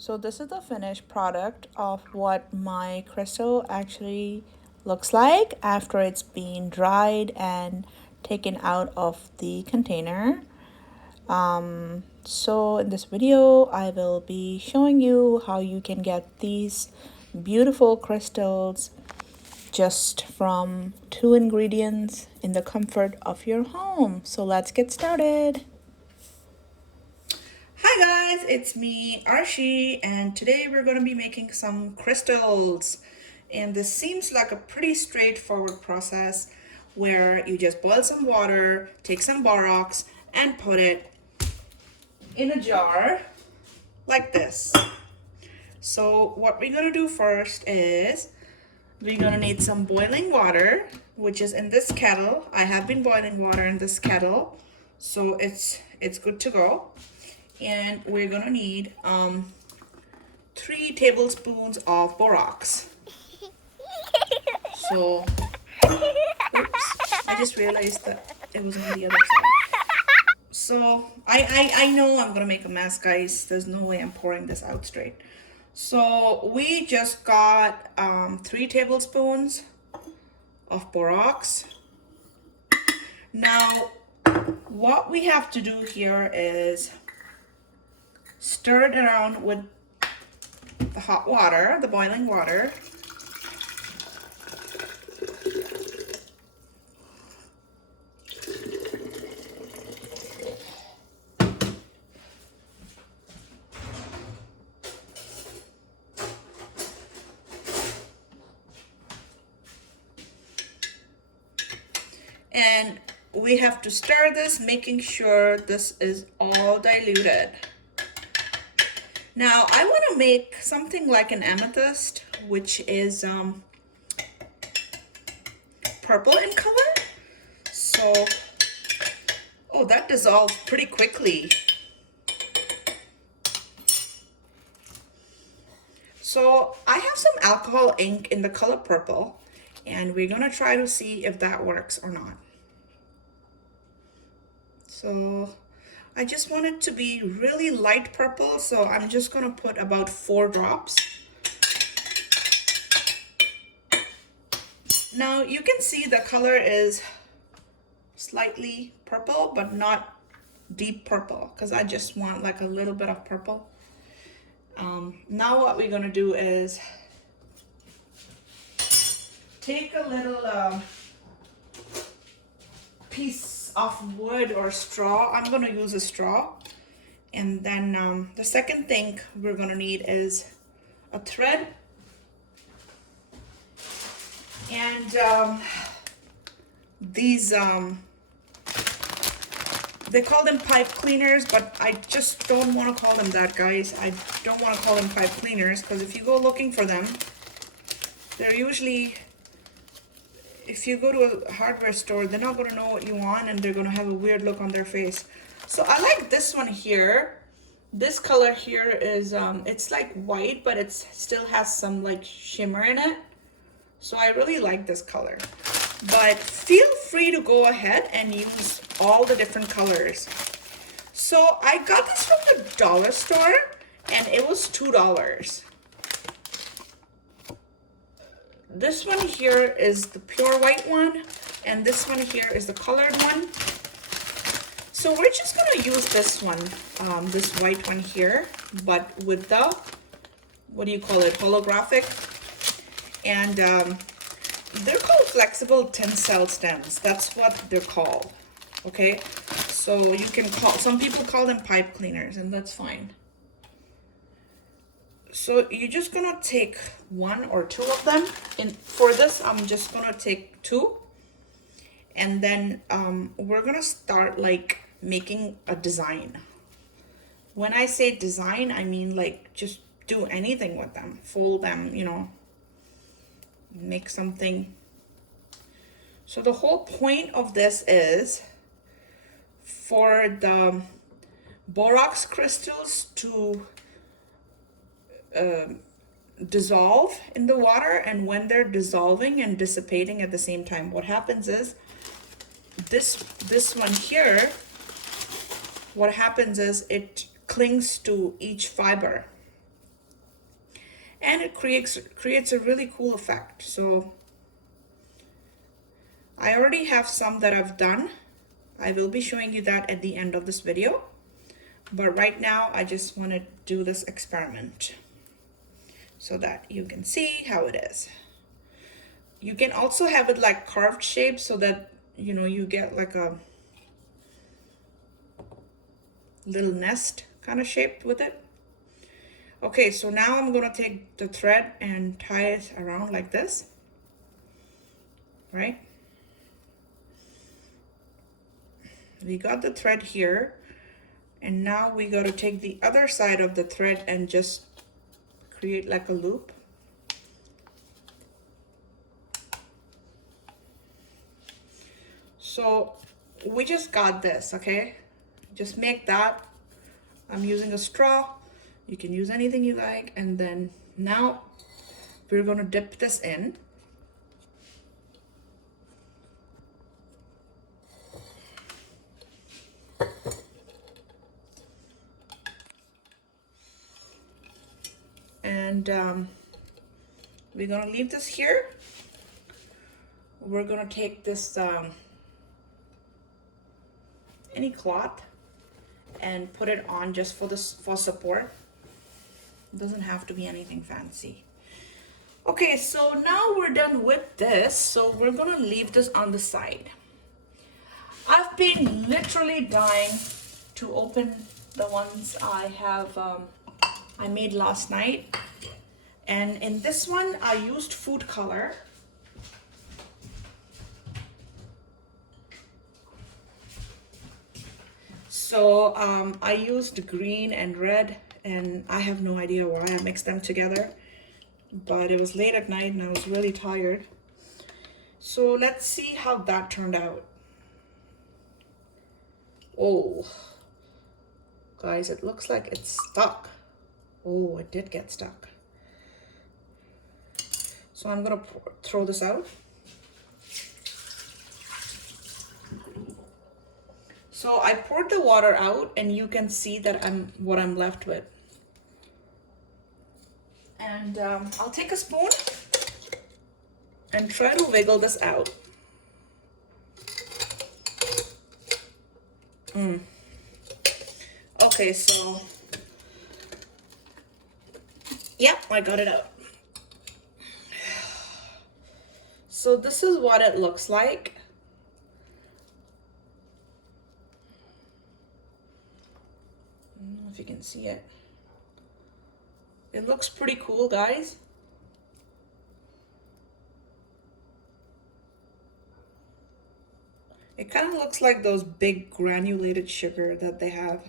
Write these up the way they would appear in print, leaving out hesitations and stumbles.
So this is the finished product of what my crystal actually looks like after it's been dried and taken out of the container. So in this video, I will be showing you how you can get these beautiful crystals just from 2 ingredients in the comfort of your home. So let's get started. Hi guys, it's me, Arshi, and today we're going to be making some crystals. And this seems like a pretty straightforward process where you just boil some water, take some borax, and put it in a jar like this. So what we're going to do first is we're going to need some boiling water, which is in this kettle. I have been boiling water in this kettle, so it's good to go. And we're gonna need 3 tablespoons of borax. So, oops, I just realized that it was on the other side. So I know I'm gonna make a mess, guys. There's no way I'm pouring this out straight. So we just got 3 tablespoons of borax. Now, what we have to do here is stir it around with the hot water, the boiling water. And we have to stir this, making sure this is all diluted. Now I want to make something like an amethyst, which is purple in color. So, oh, that dissolves pretty quickly. So I have some alcohol ink in the color purple, and we're gonna try to see if that works or not. So I just want it to be really light purple, so I'm just gonna put about 4 drops. Now you can see the color is slightly purple, but not deep purple, because I just want like a little bit of purple. Now what we're gonna do is take a little piece of wood or straw. I'm gonna use a straw. And then the second thing we're gonna need is a thread. And these, they call them pipe cleaners, but I just don't want to call them that, guys. I don't want to call them pipe cleaners, because if you go looking for them, they're usually, if you go to a hardware store, they're not going to know what you want, and they're going to have a weird look on their face. So I like this one here. This color here is, it's like white, but it still has some like shimmer in it. So I really like this color. But feel free to go ahead and use all the different colors. So I got this from the dollar store, and it was $2. This one here is the pure white one, and this one here is the colored one. So we're just gonna use this one, this white one here, but with the, what do you call it, holographic. And they're called flexible tinsel stems. That's what they're called. Okay, so you can call, some people call them pipe cleaners, and that's fine. So you're just gonna take 1 or 2 of them. And for this, I'm just gonna take 2. And then we're gonna start like making a design. When I say design, I mean like just do anything with them, fold them, you know, make something. So the whole point of this is for the borax crystals to dissolve in the water, and when they're dissolving and dissipating at the same time, what happens is this one here, what happens is it clings to each fiber. and it creates a really cool effect. So I already have some that I've done. I will be showing you that at the end of this video, but right now I just want to do this experiment so that you can see how it is. You can also have it like carved shape so that, you know, you get like a little nest kind of shape with it. Okay, so now I'm gonna take the thread and tie it around like this, right? We got the thread here, and now we got to take the other side of the thread and just create like a loop. So we just got this, okay? Just make that. I'm using a straw. You can use anything you like. And then now we're gonna dip this in. And we're gonna leave this here. We're gonna take this any cloth and put it on just for support. It doesn't have to be anything fancy. Okay, so now we're done with this, so we're gonna leave this on the side. I've been literally dying to open the ones I made last night, and in this one I used food color. So I used green and red, and I have no idea why I mixed them together, but it was late at night and I was really tired. So let's see how that turned out. Oh, guys, it looks like it's stuck. Oh, it did get stuck. So I'm gonna throw this out. So I poured the water out, and you can see that what I'm left with. And I'll take a spoon and try to wiggle this out. Okay, so yep, I got it out. So this is what it looks like. I don't know if you can see it. It looks pretty cool, guys. It kind of looks like those big granulated sugar that they have.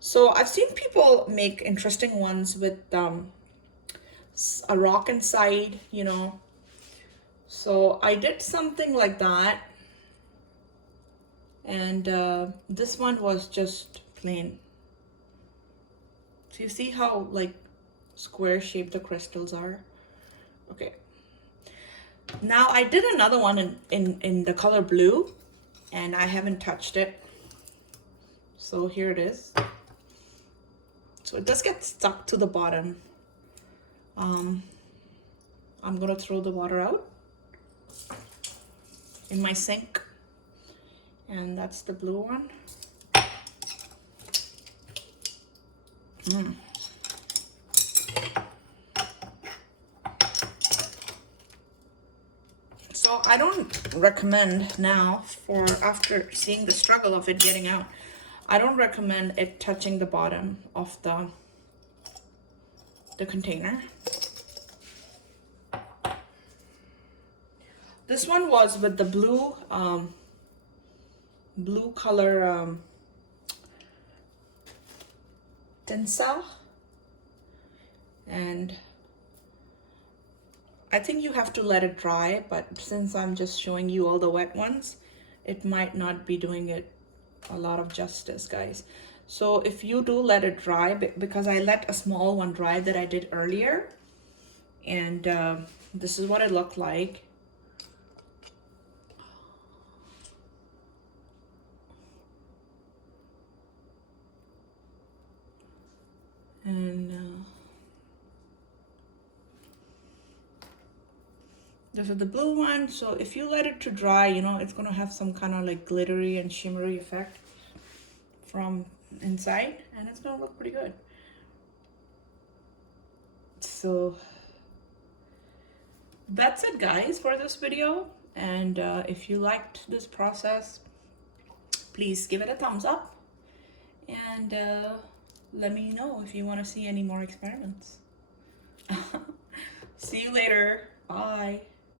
So I've seen people make interesting ones with a rock inside, you know. So I did something like that. And this one was just plain. So you see how like square shaped the crystals are? Okay. Now I did another one in the color blue, and I haven't touched it. So here it is. So it does get stuck to the bottom. I'm gonna throw the water out in my sink. And that's the blue one. So I don't recommend now, for after seeing the struggle of it getting out, I don't recommend it touching the bottom of the container. This one was with the blue blue color tinsel, and I think you have to let it dry, but since I'm just showing you all the wet ones, it might not be doing it a lot of justice, guys. So if you do let it dry, because I let a small one dry that I did earlier, and this is what it looked like. And This is the blue one. So if you let it to dry, you know, it's gonna have some kind of like glittery and shimmery effect from inside, and it's gonna look pretty good. So that's it, guys, for this video. And if you liked this process, please give it a thumbs up, and let me know if you want to see any more experiments. See you later. Bye.